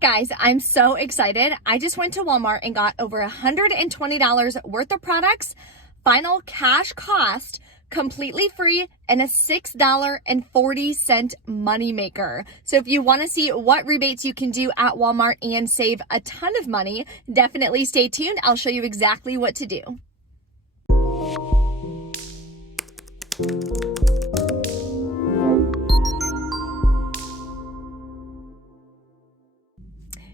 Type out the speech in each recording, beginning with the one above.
Guys, I'm so excited. I just went to Walmart and got over $120 worth of products, final cash cost, completely free, and a $6.40 moneymaker. So if you want to see what rebates you can do at Walmart and save a ton of money, definitely stay tuned. I'll show you exactly what to do.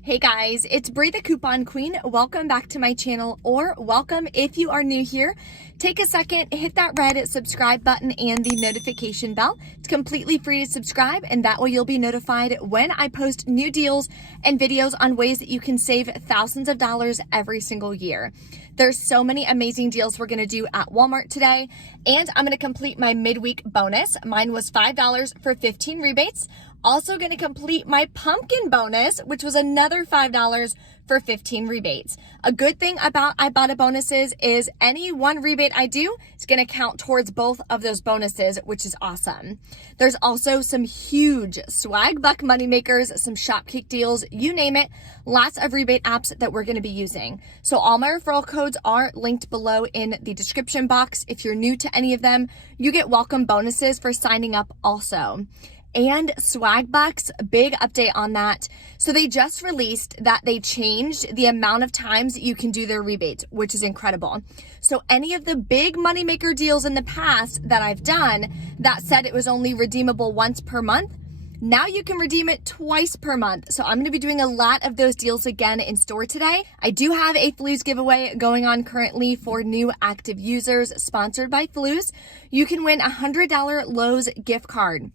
Hey guys, it's Brie the Coupon Queen. Welcome back to my channel, or welcome if you are new here. Take a second, hit that red subscribe button and the notification bell. It's completely free to subscribe, and that way you'll be notified when I post new deals and videos on ways that you can save thousands of dollars every single year. There's so many amazing deals we're gonna do at Walmart today, and I'm gonna complete my midweek bonus. Mine was $5 for 15 rebates. Also gonna complete my pumpkin bonus, which was another $5 for 15 rebates. A good thing about Ibotta bonuses is any one rebate I do is gonna count towards both of those bonuses, which is awesome. There's also some huge Swagbucks moneymakers, some shopkick deals, you name it, lots of rebate apps that we're gonna be using. So all my referral codes are linked below in the description box. If you're new to any of them, you get welcome bonuses for signing up also. And Swagbucks, big update on that. So they just released that they changed the amount of times that you can do their rebates, which is incredible. So any of the big moneymaker deals in the past that I've done that said it was only redeemable once per month, now you can redeem it twice per month. So I'm gonna be doing a lot of those deals again in store today. I do have a Flues giveaway going on currently for new active users, sponsored by Flues. You can win a $100 Lowe's gift card.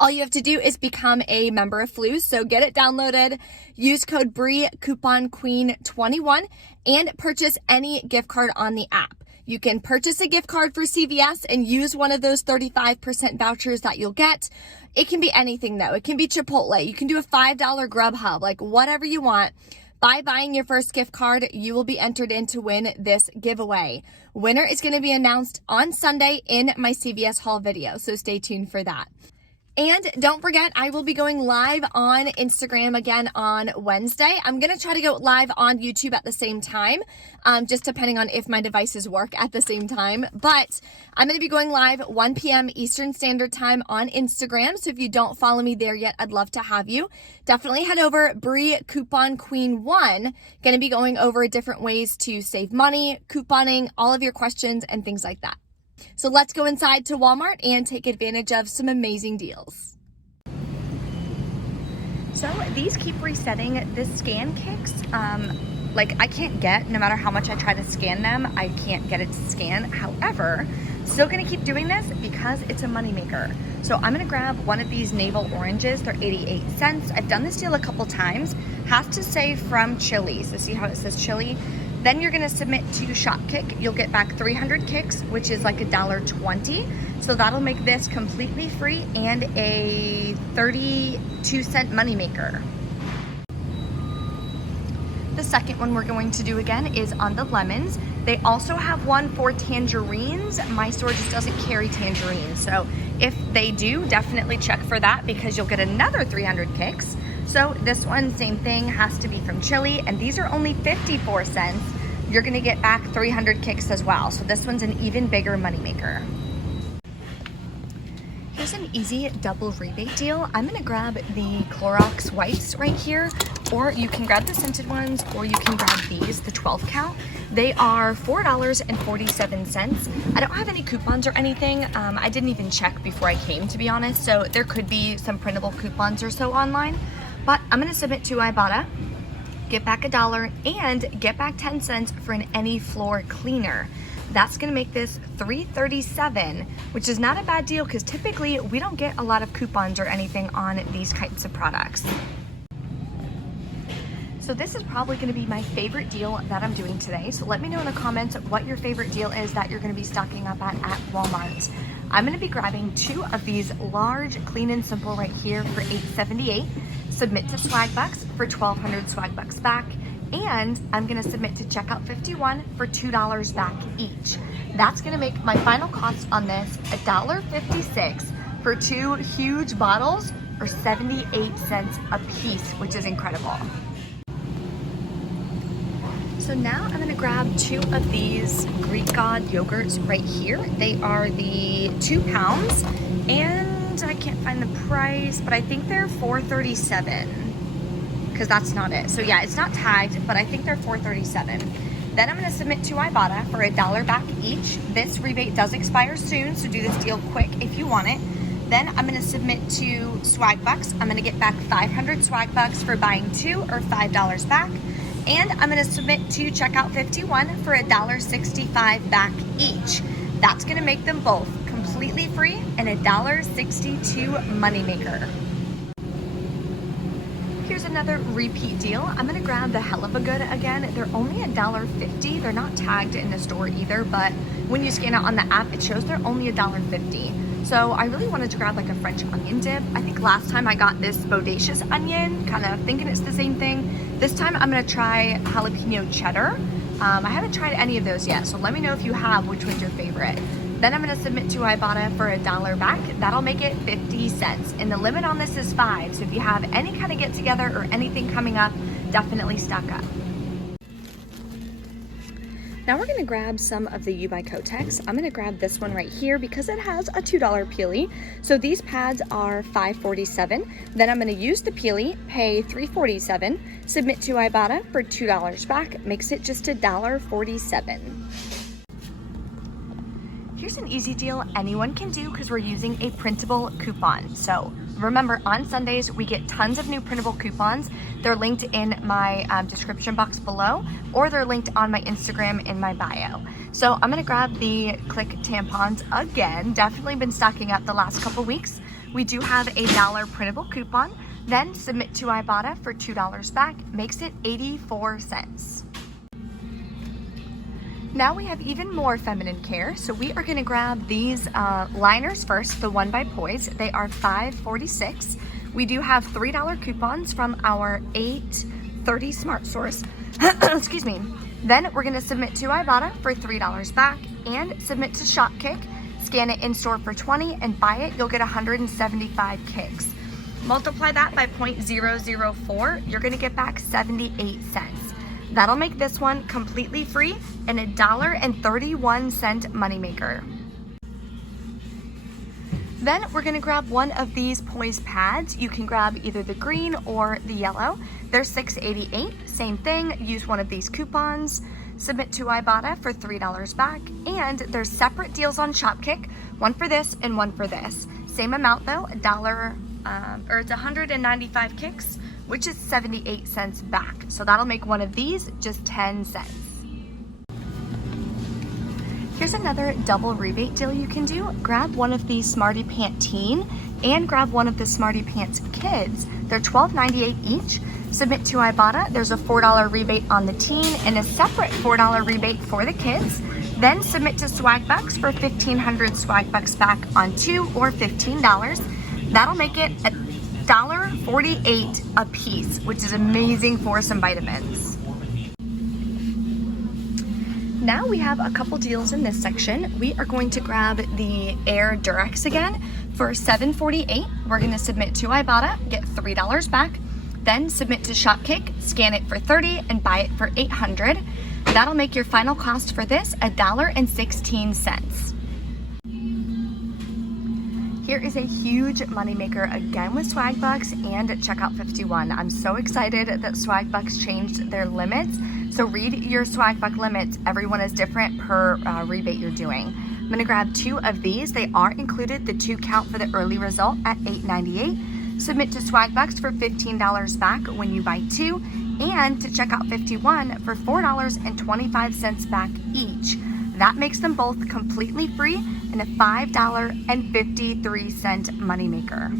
All you have to do is become a member of Flues. So get it downloaded, use code Brie Coupon Queen 21, and purchase any gift card on the app. You can purchase a gift card for CVS and use one of those 35% vouchers that you'll get. It can be anything though. It can be Chipotle. You can do a $5 Grubhub, like whatever you want. By buying your first gift card, you will be entered in to win this giveaway. Winner is going to be announced on Sunday in my CVS haul video, so stay tuned for that. And don't forget, I will be going live on Instagram again on Wednesday. I'm going to try to go live on YouTube at the same time, just depending on if my devices work at the same time. But I'm going to be going live 1 p.m. Eastern Standard Time on Instagram. So if you don't follow me there yet, I'd love to have you. Definitely head over, Brie Coupon Queen 1. Going to be going over different ways to save money, couponing, all of your questions and things like that. So let's go inside to Walmart and take advantage of some amazing deals. So these keep resetting. The scan kicks, like I can't get, no matter how much I try to scan them, I can't get it to scan. However, still gonna keep doing this because it's a moneymaker. So I'm gonna grab one of these navel oranges. They're 88 cents. I've done this deal a couple times. Has to say from Chili. So see how it says Chili? Then you're gonna submit to Shopkick. You'll get back 300 kicks, which is like $1.20. So that'll make this completely free and a 32-cent moneymaker. The second one we're going to do again is on the lemons. They also have one for tangerines. My store just doesn't carry tangerines. So if they do, definitely check for that because you'll get another 300 kicks. So this one, same thing, has to be from Chili, and these are only 54 cents. You're gonna get back 300 kicks as well. So this one's an even bigger moneymaker. Here's an easy double rebate deal. I'm gonna grab the Clorox wipes right here, or you can grab the scented ones, or you can grab these, the 12 count. They are $4.47. I don't have any coupons or anything. I didn't even check before I came, to be honest. So there could be some printable coupons or so online. But I'm gonna submit to Ibotta, get back $1, and get back 10 cents for an any floor cleaner. That's gonna make this $3.37, which is not a bad deal because typically we don't get a lot of coupons or anything on these kinds of products. So this is probably gonna be my favorite deal that I'm doing today. So let me know in the comments what your favorite deal is that you're gonna be stocking up at Walmart. I'm gonna be grabbing 2 of these large Clean and Simple right here for $8.78. Submit to Swagbucks for 1,200 Swagbucks back, and I'm gonna submit to Checkout 51 for $2 back each. That's gonna make my final cost on this $1.56 for 2 huge bottles or 78 cents a piece, which is incredible. So now I'm gonna grab 2 of these Greek God yogurts right here. They are the 2 pounds, and I can't find the price, but I think they're $4.37, because that's not it. So yeah, it's not tagged, but I think they're $4.37. Then I'm gonna submit to Ibotta for $1 back each. This rebate does expire soon, so do this deal quick if you want it. Then I'm gonna submit to Swagbucks. I'm gonna get back 500 Swagbucks for buying 2 or $5 back. And I'm gonna submit to Checkout 51 for $1.65 back each. That's gonna make them both completely free and $1.62 moneymaker. Here's another repeat deal. I'm gonna grab the Hell of a Good again. They're only $1.50. They're not tagged in the store either, but when you scan it on the app, it shows they're only $1.50. So I really wanted to grab like a French onion dip. I think last time I got this bodacious onion, kind of thinking it's the same thing. This time I'm gonna try jalapeno cheddar. I haven't tried any of those yet, so let me know if you have, which one's your favorite. Then I'm gonna submit to Ibotta for $1 back. That'll make it 50 cents. And the limit on this is 5, so if you have any kind of get together or anything coming up, definitely stock up. Now we're gonna grab some of the U by Kotex. I'm gonna grab this one right here because it has a $2 peely. So these pads are $5.47. Then I'm gonna use the peely, pay $3.47, submit to Ibotta for $2 back, makes it just $1.47. Here's an easy deal anyone can do because we're using a printable coupon. So remember, on Sundays, we get tons of new printable coupons. They're linked in my description box below, or they're linked on my Instagram in my bio. So I'm gonna grab the Click tampons again. Definitely been stocking up the last couple weeks. We do have a $1 printable coupon. Then submit to Ibotta for $2 back, makes it 84 cents. Now we have even more feminine care, so we are gonna grab these liners first, the One by Poise. They are $5.46. We do have $3 coupons from our 8:30 Smart Source. Excuse me. Then we're gonna submit to Ibotta for $3 back and submit to Shopkick. Scan it in store for 20 and buy it, you'll get 175 kicks. Multiply that by 0.004, you're gonna get back 78 cents. That'll make this one completely free and $1.31 moneymaker. Then we're gonna grab one of these Poise pads. You can grab either the green or the yellow. They're $6.88, same thing, use one of these coupons, submit to Ibotta for $3 back, and there's separate deals on Shopkick, one for this and one for this. Same amount though, it's 195 kicks, which is 78 cents back. So that'll make one of these just 10 cents. Here's another double rebate deal you can do. Grab one of these Smarty Pant Teen and grab one of the Smarty Pants Kids. They're $12.98 each. Submit to Ibotta. There's a $4 rebate on the teen and a separate $4 rebate for the kids. Then submit to Swagbucks for 1,500 Swagbucks back on 2 or $15. That'll make it $1.48 a piece, which is amazing for some vitamins. Now we have a couple deals in this section. We are going to grab the Air Durex again for $7.48. We're going to submit to Ibotta, get $3 back, then submit to Shopkick, scan it for $30 and buy it for $800. That'll make your final cost for this $1.16. Here is a huge moneymaker again with Swagbucks and Checkout 51. I'm so excited that Swagbucks changed their limits. So read your Swagbuck limits. Everyone is different per rebate you're doing. I'm gonna grab 2 of these. They are included, the 2 count for the early result at $8.98. Submit to Swagbucks for $15 back when you buy 2, and to Checkout 51 for $4.25 back each. That makes them both completely free and a $5.53 moneymaker.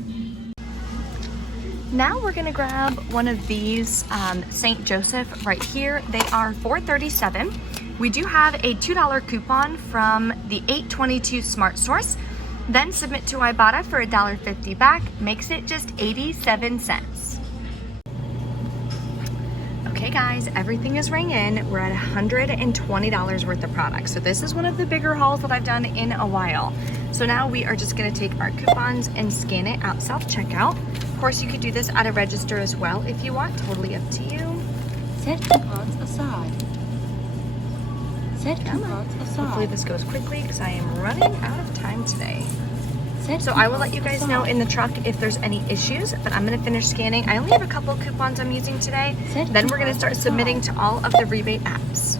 Now we're gonna grab one of these St. Joseph right here. They are $4.37. We do have a $2 coupon from the 822 Smart Source. Then submit to Ibotta for $1.50 back, makes it just 87 cents. Okay guys, everything is rang in. We're at $120 worth of products. So this is one of the bigger hauls that I've done in a while. So now we are just gonna take our coupons and scan it out self-checkout. course, you could do this at a register as well if you want. Totally up to you. Set coupons aside. Set coupons aside. Hopefully this goes quickly because I am running out of time today. Set So I will let you coupons guys know aside. in the truck if there's any issues, but I'm gonna finish scanning. I only have a couple coupons I'm using today. Then we're gonna start submitting to all of the rebate apps.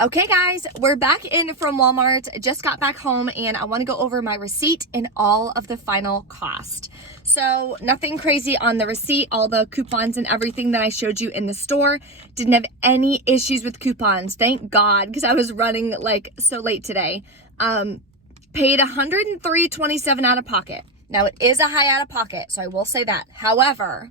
Okay guys, we're back in from Walmart. Just got back home and I wanna go over my receipt and all of the final cost. So nothing crazy on the receipt, all the coupons and everything that I showed you in the store. Didn't have any issues with coupons, thank God, because I was running like so late today. Paid $103.27 out of pocket. Now it is a high out of pocket, so I will say that. However,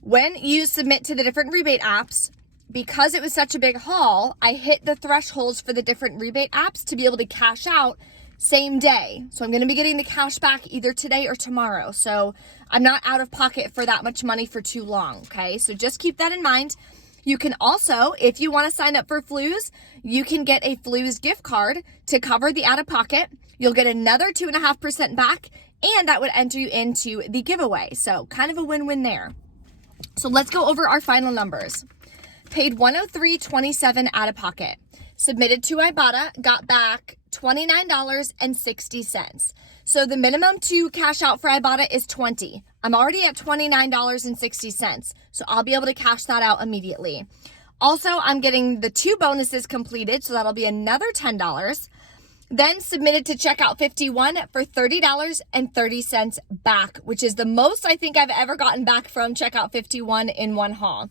when you submit to the different rebate apps, because it was such a big haul, I hit the thresholds for the different rebate apps to be able to cash out same day. So I'm gonna be getting the cash back either today or tomorrow. So I'm not out of pocket for that much money for too long, okay? So just keep that in mind. You can also, if you wanna sign up for Flues, you can get a Flues gift card to cover the out of pocket. You'll get another 2.5% back, and that would enter you into the giveaway. So kind of a win-win there. So let's go over our final numbers. Paid $103.27 out of pocket. Submitted to Ibotta, got back $29.60. So the minimum to cash out for Ibotta is $20. I'm already at $29.60, so I'll be able to cash that out immediately. Also, I'm getting the 2 bonuses completed, so that'll be another $10. Then submitted to checkout 51 for $30.30 back, which is the most I think I've ever gotten back from checkout 51 in one haul.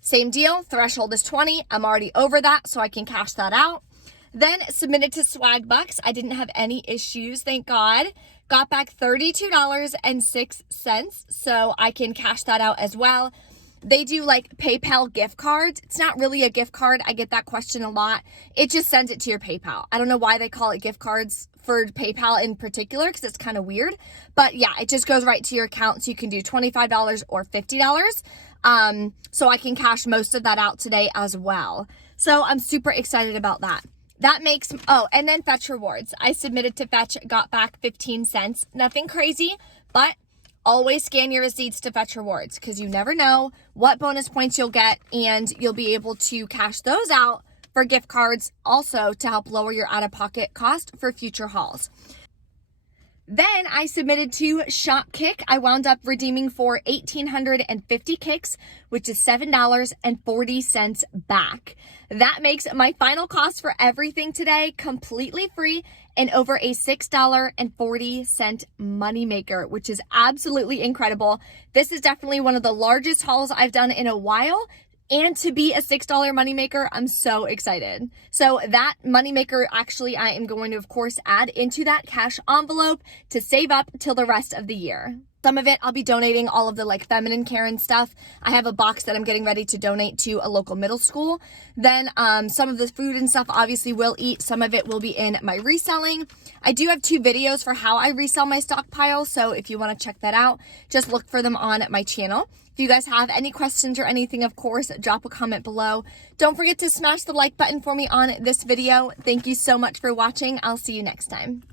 Same deal, threshold is 20. I'm already over that, so I can cash that out. Then submitted to Swagbucks. I didn't have any issues, thank God. Got back $32.06, so I can cash that out as well. They do like PayPal gift cards. It's not really a gift card. I get that question a lot. It just sends it to your PayPal. I don't know why they call it gift cards for PayPal in particular because it's kind of weird. But yeah, it just goes right to your account. So you can do $25 or $50. So I can cash most of that out today as well. So I'm super excited about that. That makes, oh, and then Fetch Rewards. I submitted to Fetch, got back 15 cents. Nothing crazy, but always scan your receipts to Fetch Rewards because you never know what bonus points you'll get, and you'll be able to cash those out for gift cards also to help lower your out-of-pocket cost for future hauls. Then I submitted to Shopkick. I wound up redeeming for 1,850 kicks, which is $7.40 back. That makes my final cost for everything today completely free and over a $6.40 moneymaker, which is absolutely incredible. This is definitely one of the largest hauls I've done in a while. And to be a $6 moneymaker, I'm so excited. So that moneymaker, actually, I am going to, of course, add into that cash envelope to save up till the rest of the year. Some of it, I'll be donating all of the like feminine care and stuff. I have a box that I'm getting ready to donate to a local middle school. Then some of the food and stuff obviously will eat. Some of it will be in my reselling. I do have 2 videos for how I resell my stockpile. So if you want to check that out, just look for them on my channel. If you guys have any questions or anything, of course, drop a comment below. Don't forget to smash the like button for me on this video. Thank you so much for watching. I'll see you next time.